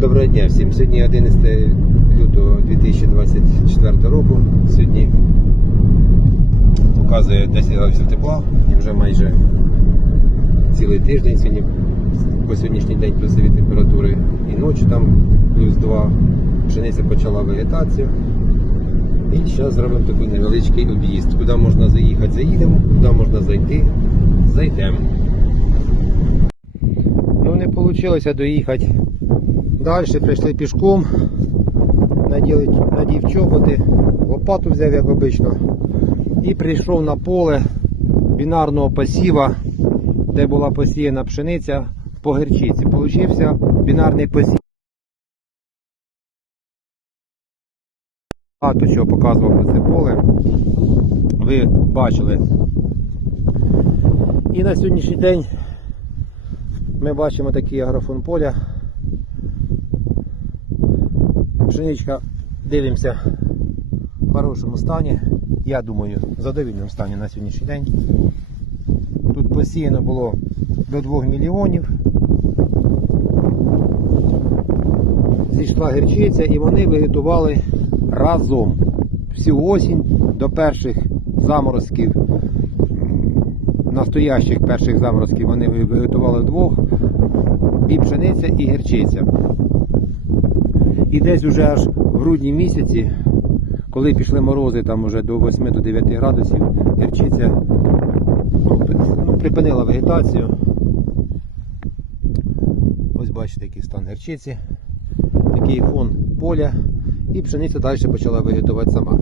Доброго дня всім. Сьогодні 11 лютого 2024 року. Сьогодні показує 10 градусів тепла і вже майже цілий тиждень. Сьогодні по сьогоднішній день плюсові температури і ночі там плюс 2. Пшениця почала вегетацію. І зараз зробимо такий невеличкий об'їзд. Куди можна заїхати, заїдемо, куди можна зайти, зайдемо. Не вийшло доїхати. Далі прийшли пішком, наділи, надів чоботи, лопату взяв, як обично, і прийшов на поле бінарного посіва, де була посіяна пшениця по герчиці. Получився бінарний посів. Багато чого показував про це поле. Ви бачили. І на сьогоднішній день ми бачимо такий агрофон поля. Пшеничка, дивимося в хорошому стані. Я думаю, в задовільному стані на сьогоднішній день. Тут посіяно було до 2 мільйонів. Зійшла гірчиця і вони вегетували разом всю осінь до перших заморозків. Настоящих перших заморозків вони виготували вдвох. І пшениця, і гірчиця. І десь уже аж в грудні місяці, коли пішли морози там уже до 8 до 9 градусів, гірчиця ну, ну, припинила вегетацію. Ось бачите, який стан гірчиці, такий фон поля, і пшениця далі почала вегетувати сама.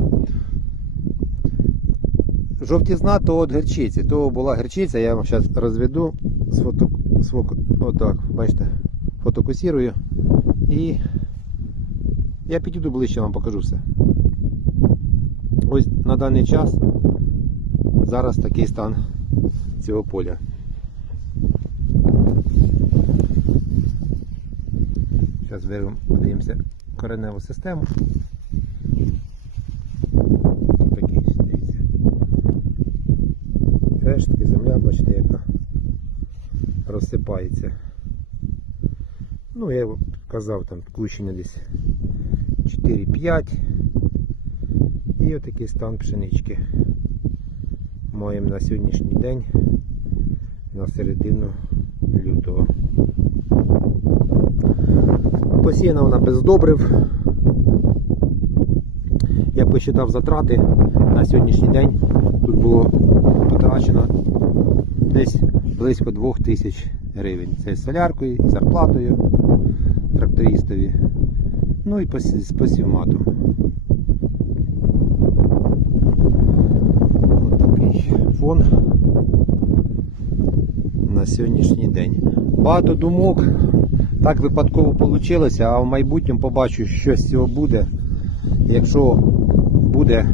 Жовтізна то від гірчиці, то була гірчиця, я вам зараз розведу, сфото, сфоку, отак, бачите, фотокусірую і я підійду ближче вам покажу все. Ось на даний час зараз такий стан цього поля. Зараз вирвемо, подивимося кореневу систему. Такий, дивіться. Рештки, земля, бачите, яка розсипається. Ну, я казав, там кущення десь 4-5. І отакий стан пшенички. Маємо на сьогоднішній день на середину лютого. Посіяна вона без добрив. Я посчитав затрати на сьогоднішній день. Тут було потрачено десь близько 2000 гривень. Це з соляркою, зарплатою трактористові. Ну і з посівматом. Ось такий фон на сьогоднішній день. Багато думок. Так випадково вийшло, а в майбутньому побачу, що з цього буде. Якщо буде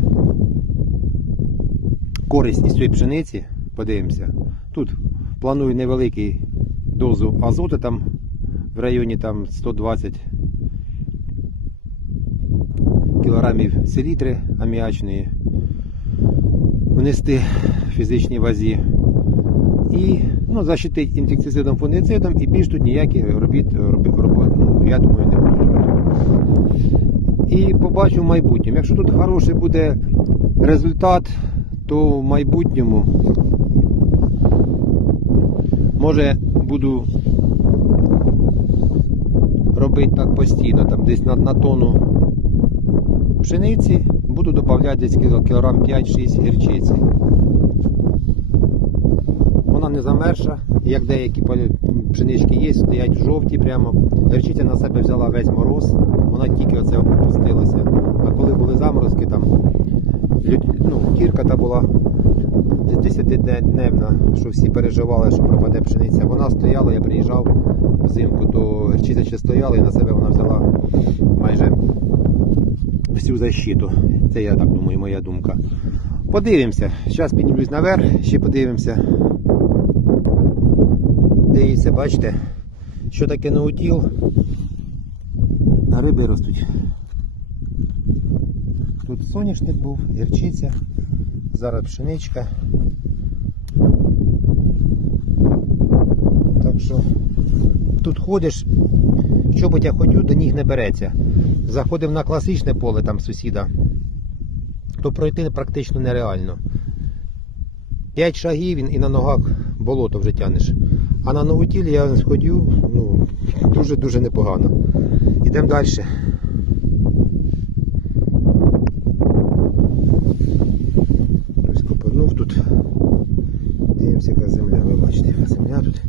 користь із цієї пшениці, подивимося. Тут планую невеликий дозу азоту там в районі там 120 кілограмів селітри аміачної внести в фізичній вазі і ну, защитити інфекцицидом фунгицидом і більш тут ніяких робіт, робот, ну, я думаю, не буду робити. І побачу в майбутньому. Якщо тут хороший буде результат, то в майбутньому може буду робити так постійно, там десь на, на тонну пшениці, буду додавати десь кілограм 5-6 гірчиці. Вона не замерша, як деякі пшенички є, стоять жовті прямо. Гірчиця на себе взяла весь мороз, вона тільки оце опустилася. А коли були заморозки, там ну, кірка та була 10-дневна, що всі переживали, що пропаде пшениця. Вона стояла, я приїжджав взимку, то гірчиця ще стояла і на себе вона взяла майже всю защиту. Це я так думаю, моя думка. Подивимося. Зараз піднімусь наверх, ще подивимося. Дивіться, бачите, що таке наутіл. Риби ростуть. Тут соняшник був, гірчиця, зараз пшеничка. Так що тут ходиш, що В чоботя ходю, до ніг не береться. Заходив на класичне поле там сусіда, то пройти практично нереально. П'ять шагів і на ногах болото вже тянеш. А на новотілі я сходю, ну, дуже-дуже непогано. Йдемо далі. Хтось копанув тут. Дивимося, яка земля. Ви бачите, яка земля тут.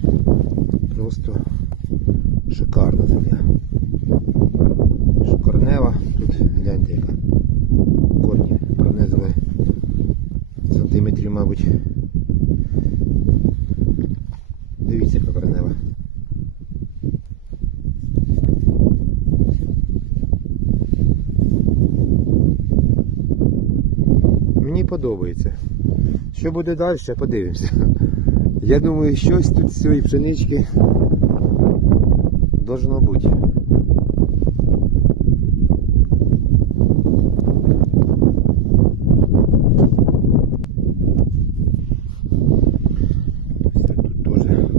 Просто шикарна земля. Шикарнева. Тут гляньте яка. Корні пронизали сантиметрів, мабуть. Дивіться, яка коренева. Мені подобається. Що буде далі, подивимося. Я думаю, щось тут з цієї пшенички должно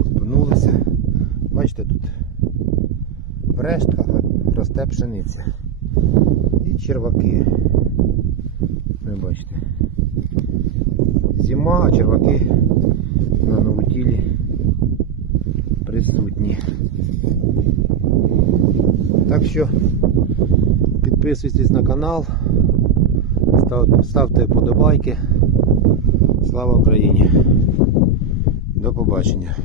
копнулося. Бачите, тут в рештках росте пшениця. І черваки. Ви бачите. Зима, а черваки на новутілі присутні. Так що підписуйтесь на канал, ставте, вподобайки. Слава Україні! До побачення!